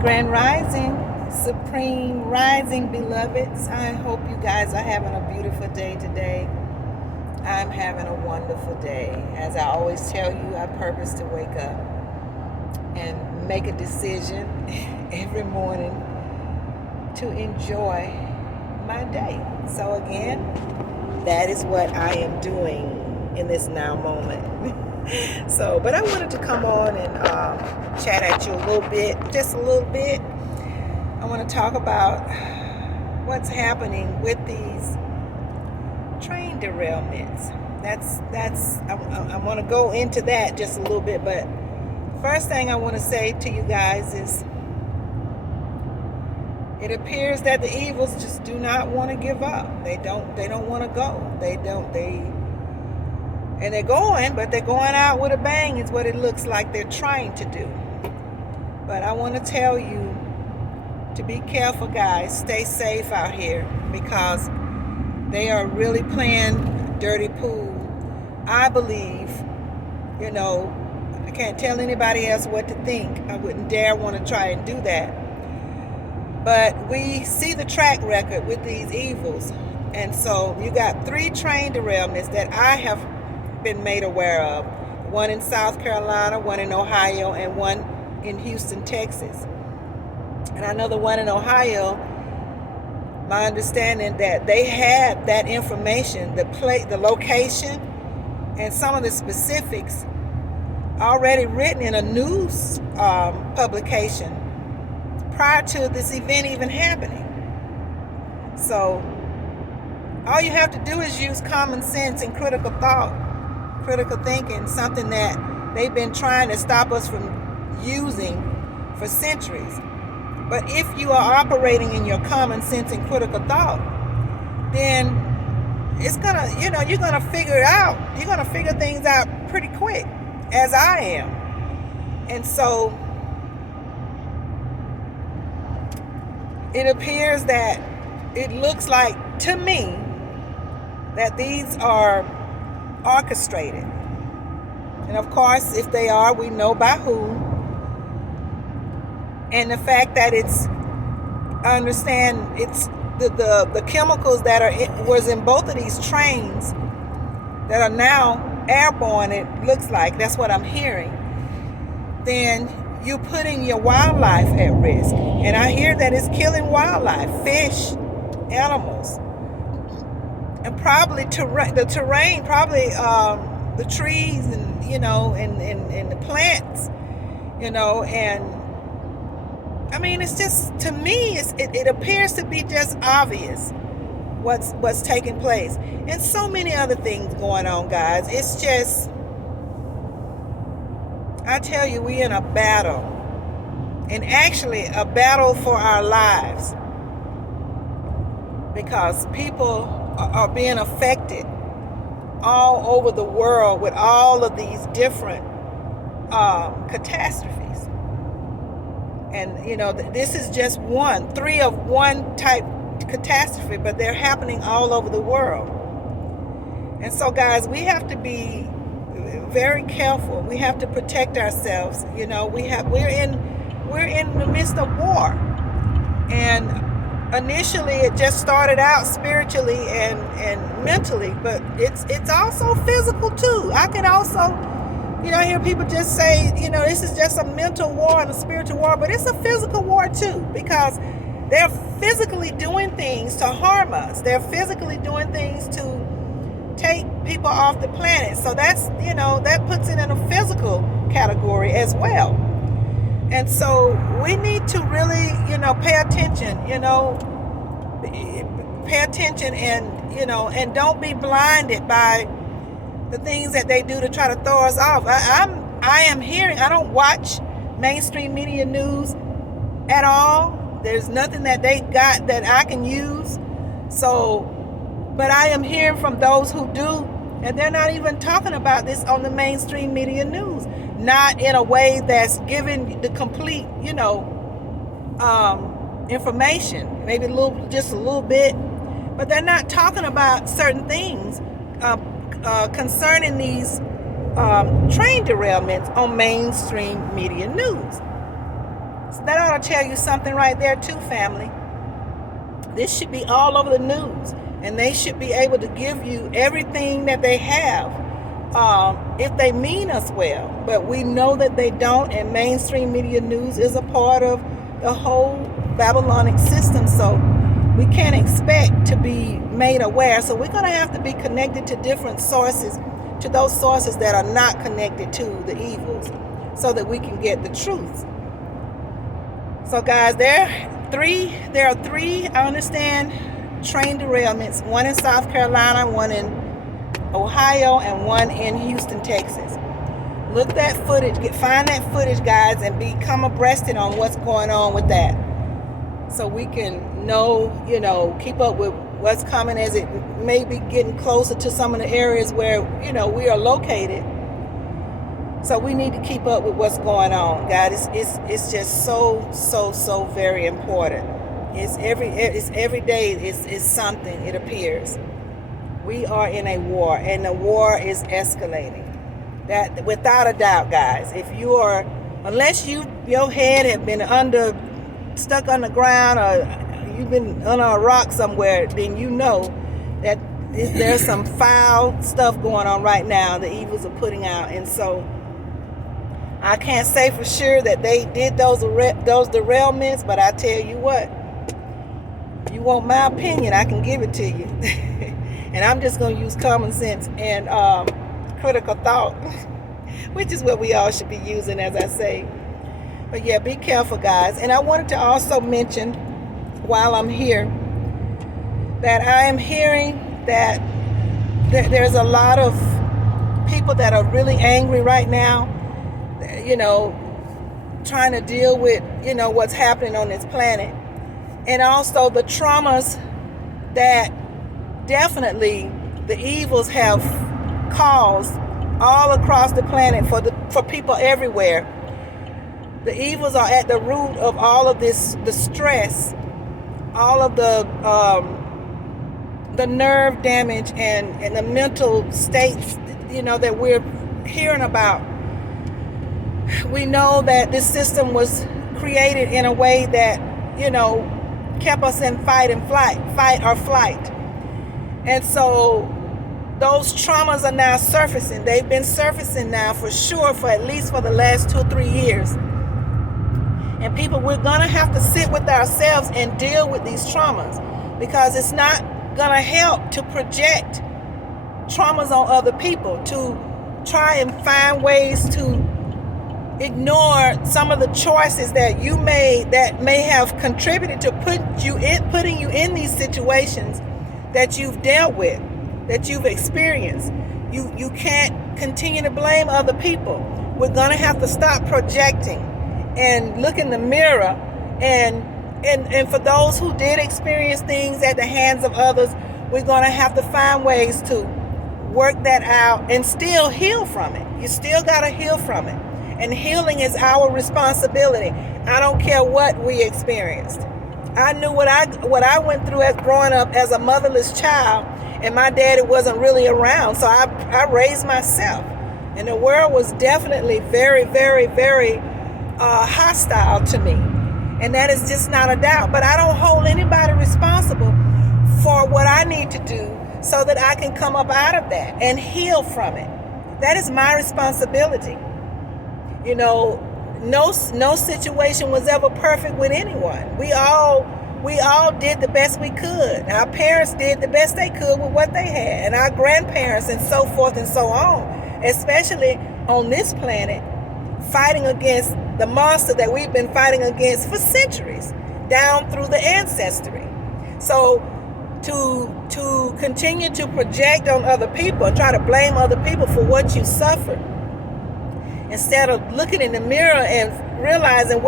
Grand Rising, Supreme Rising, beloveds. I hope you guys are having a beautiful day today. I'm having a wonderful day. As I always tell you, I purpose to wake up and make a decision every morning to enjoy my day. So again, that is what I am doing in this now moment. But I wanted to come on and chat at you a little bit, just a little bit. I want to talk about what's happening with these train derailments. I want to go into that just a little bit, but first thing I want to say to you guys is it appears that the evils just do not want to give up. They don't want to go. And they're going, but they're going out with a bang is what it looks like they're trying to do. But I want to tell you to be careful, guys. Stay safe out here because they are really playing dirty pool. I believe, I can't tell anybody else what to think. I wouldn't dare want to try and do that. But we see the track record with these evils. And so you got 3 train derailments that I have been made aware of. One in South Carolina, one in Ohio, and one in Houston, Texas. And I know the one in Ohio, my understanding that they had that information, the location, and some of the specifics already written in a news publication prior to this event even happening. So all you have to do is use common sense and critical thought, critical thinking, something that they've been trying to stop us from using for centuries. But if you are operating in your common sense and critical thought, then it's gonna, you're gonna figure it out. You're gonna figure things out pretty quick, as I am. And so it appears that it looks like, to me, that these are orchestrated. And of course, if they are, we know by who. And the fact that I understand it's the chemicals that was in both of these trains that are now airborne, it looks like, that's what I'm hearing, then you're putting your wildlife at risk. And I hear that it's killing wildlife, fish, animals, and probably the terrain, probably the trees and, and the plants, and I mean, it's just, to me, it appears to be just obvious what's taking place. And so many other things going on, guys. It's just, I tell you, we're in a battle. And actually a battle for our lives. Because people are being affected all over the world with all of these different catastrophes. And, this is just 3 of one type catastrophe, but they're happening all over the world. And so, guys, we have to be very careful. We have to protect ourselves. We're in the midst of war. And initially it just started out spiritually and mentally, but it's also physical too. I could also, I hear people just say, this is just a mental war and a spiritual war, but it's a physical war too, because they're physically doing things to harm us. They're physically doing things to take people off the planet. So that's, that puts it in a physical category as well. And so we need to really, pay attention, and don't be blinded by the things that they do to try to throw us off. I am hearing, I don't watch mainstream media news at all. There's nothing that they got that I can use. But I am hearing from those who do, and they're not even talking about this on the mainstream media news. Not in a way that's giving the complete, information. Maybe just a little bit. But they're not talking about certain things concerning these train derailments on mainstream media news. So that ought to tell you something right there too, family. This should be all over the news, and they should be able to give you everything that they have if they mean us well. But we know that they don't, and mainstream media news is a part of the whole Babylonic system, so we can't expect to be made aware. So we're going to have to be connected to different sources, to those sources that are not connected to the evils, so that we can get the truth. So guys, there are three, I understand, train derailments, one in South Carolina, one in Ohio, and one in Houston, Texas. Look that footage, find that footage, guys, and become abreast on what's going on with that, so we can know, keep up with what's coming as it may be getting closer to some of the areas where, we are located. So we need to keep up with what's going on, guys. It's just so very important. It's every day it's something, it appears. We are in a war, and the war is escalating. That without a doubt, guys. Unless your head have been stuck on the ground, or you've been on a rock somewhere, then you know that there's some foul stuff going on right now. The evils are putting out, and so I can't say for sure that they did those derailments, but I tell you what, you want my opinion, I can give it to you. And I'm just going to use common sense and critical thought, which is what we all should be using, as I say. But yeah, be careful, guys. And I wanted to also mention, while I'm here, that I am hearing that there's a lot of people that are really angry right now, trying to deal with, what's happening on this planet. And also the traumas that definitely the evils have caused all across the planet for people everywhere. The evils are at the root of all of this, the stress, all of the nerve damage and the mental states, that we're hearing about. We know that this system was created in a way that, kept us in fight or flight. And so those traumas are now surfacing. They've been surfacing now for sure for at least for the last 2 or 3 years. And people, we're going to have to sit with ourselves and deal with these traumas, because it's not going to help to project traumas on other people, to try and find ways to ignore some of the choices that you made that may have contributed to putting you in these situations that you've dealt with, that you've experienced. You can't continue to blame other people. We're going to have to stop projecting and look in the mirror, and for those who did experience things at the hands of others, we're going to have to find ways to work that out and still heal from it. You still got to heal from it. And healing is our responsibility. I don't care what we experienced. I knew what I went through as growing up as a motherless child, and my daddy wasn't really around, so I raised myself. And the world was definitely very, very, very hostile to me. And that is just not a doubt. But I don't hold anybody responsible for what I need to do so that I can come up out of that and heal from it. That is my responsibility. No situation was ever perfect with anyone. We all did the best we could. Our parents did the best they could with what they had, and our grandparents, and so forth and so on, especially on this planet, fighting against the monster that we've been fighting against for centuries, down through the ancestry. So to continue to project on other people and try to blame other people for what you suffered, instead of looking in the mirror and realizing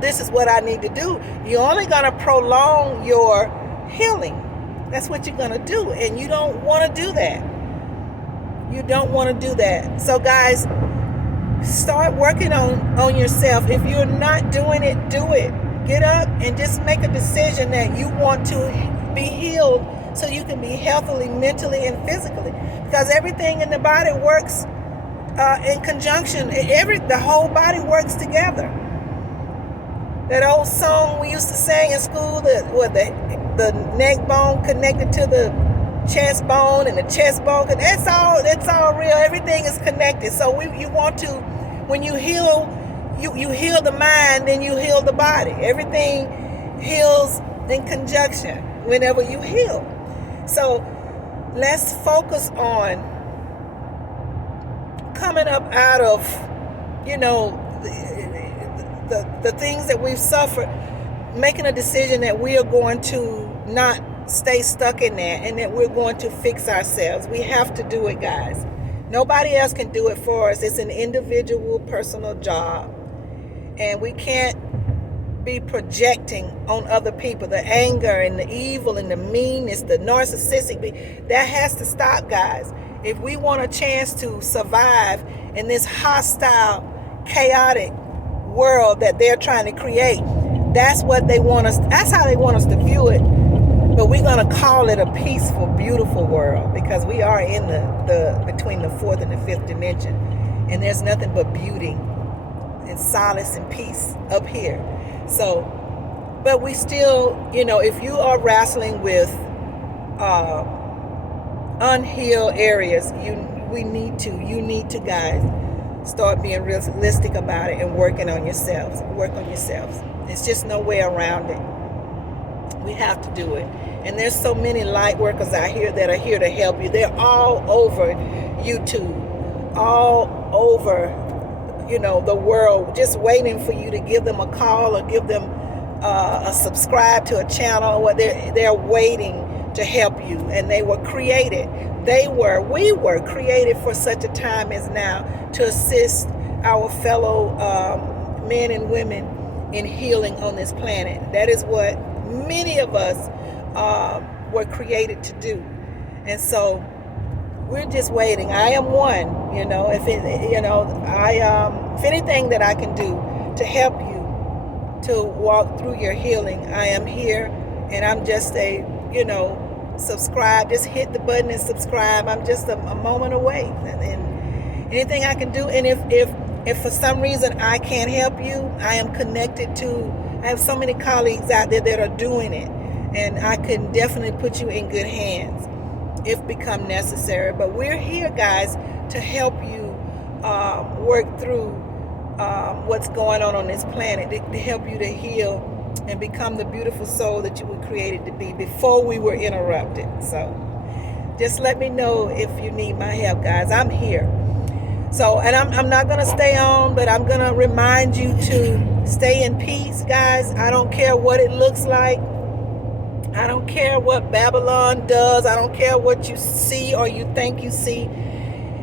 this is what I need to do, you're only going to prolong your healing. That's what you're going to do. And you don't want to do that. You don't want to do that. So guys, start working on yourself. If you're not doing it, do it. Get up and just make a decision that you want to be healed so you can be healthily, mentally, and physically. Because everything in the body works in conjunction. The whole body works together. That old song we used to sing in school, the neck bone connected to the chest bone, and the chest bone, it's all real. Everything is connected. So you want to, when you heal, you heal the mind, then you heal the body. Everything heals in conjunction whenever you heal. So let's focus on coming up out of, the things that we've suffered, making a decision that we are going to not stay stuck in that, and that we're going to fix ourselves. We have to do it, guys. Nobody else can do it for us. It's an individual, personal job, and we can't be projecting on other people the anger and the evil and the meanness, the narcissistic. That has to stop, guys. If we want a chance to survive in this hostile, chaotic world that they're trying to create, that's what they want us. That's how they want us to view it. But we're gonna call it a peaceful, beautiful world, because we are in the between the fourth and the fifth dimension, and there's nothing but beauty and solace and peace up here. So, but we still, if you are wrestling with unhealed areas, you need to, guys, start being realistic about it and working on yourselves. Work on yourselves. There's just no way around it. We have to do it. And there's so many light workers out here that are here to help you. They're all over YouTube, all over, the world, just waiting for you to give them a call or give them a subscribe to a channel. Where they're waiting to help you. And we were created for such a time as now, to assist our fellow men and women in healing on this planet. That is what many of us were created to do. And so we're just waiting. I am one, if anything that I can do to help you to walk through your healing, I am here. And I'm just subscribe. Just hit the button and subscribe. I'm just a moment away. And anything I can do. And if for some reason I can't help you, I am connected to, I have so many colleagues out there that are doing it. And I can definitely put you in good hands if become necessary. But we're here, guys, to help you work through what's going on this planet, to help you to heal and become the beautiful soul that you were created to be before we were interrupted. So just let me know if you need my help, guys. I'm here. So, and I'm not going to stay on, but I'm going to remind you to stay in peace, guys. I don't care what it looks like. I don't care what Babylon does. I don't care what you see or you think you see.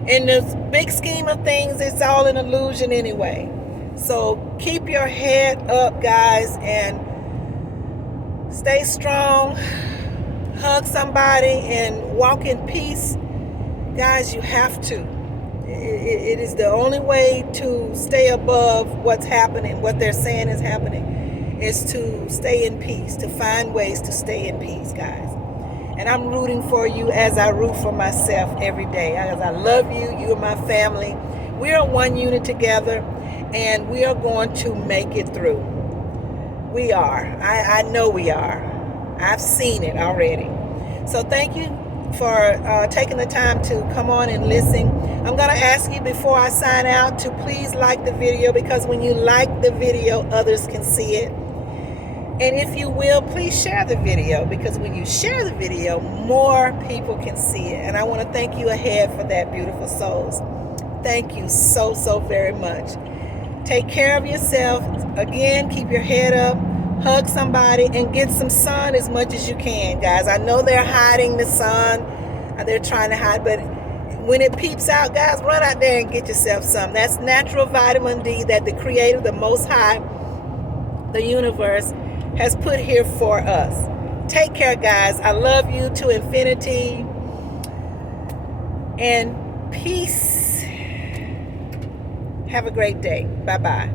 In this big scheme of things, it's all an illusion anyway. So keep your head up, guys, and stay strong. Hug somebody and walk in peace. Guys, you have to. It is the only way to stay above what's happening, what they're saying is happening, is to stay in peace, to find ways to stay in peace, guys. And I'm rooting for you as I root for myself every day. As I love you, you are my family. We are one unit together, and we are going to make it through. We are. I know we are. I've seen it already. So thank you for taking the time to come on and listen. I'm going to ask you before I sign out to please like the video, because when you like the video, others can see it. And if you will, please share the video, because when you share the video, more people can see it. And I want to thank you ahead for that, beautiful souls. Thank you so, so very much. Take care of yourself. Again, keep your head up. Hug somebody and get some sun as much as you can, guys. I know they're hiding the sun. They're trying to hide, but when it peeps out, guys, run out there and get yourself some. That's natural vitamin D that the Creator, the Most High, the universe, has put here for us. Take care, guys. I love you to infinity and peace. Have a great day. Bye-bye.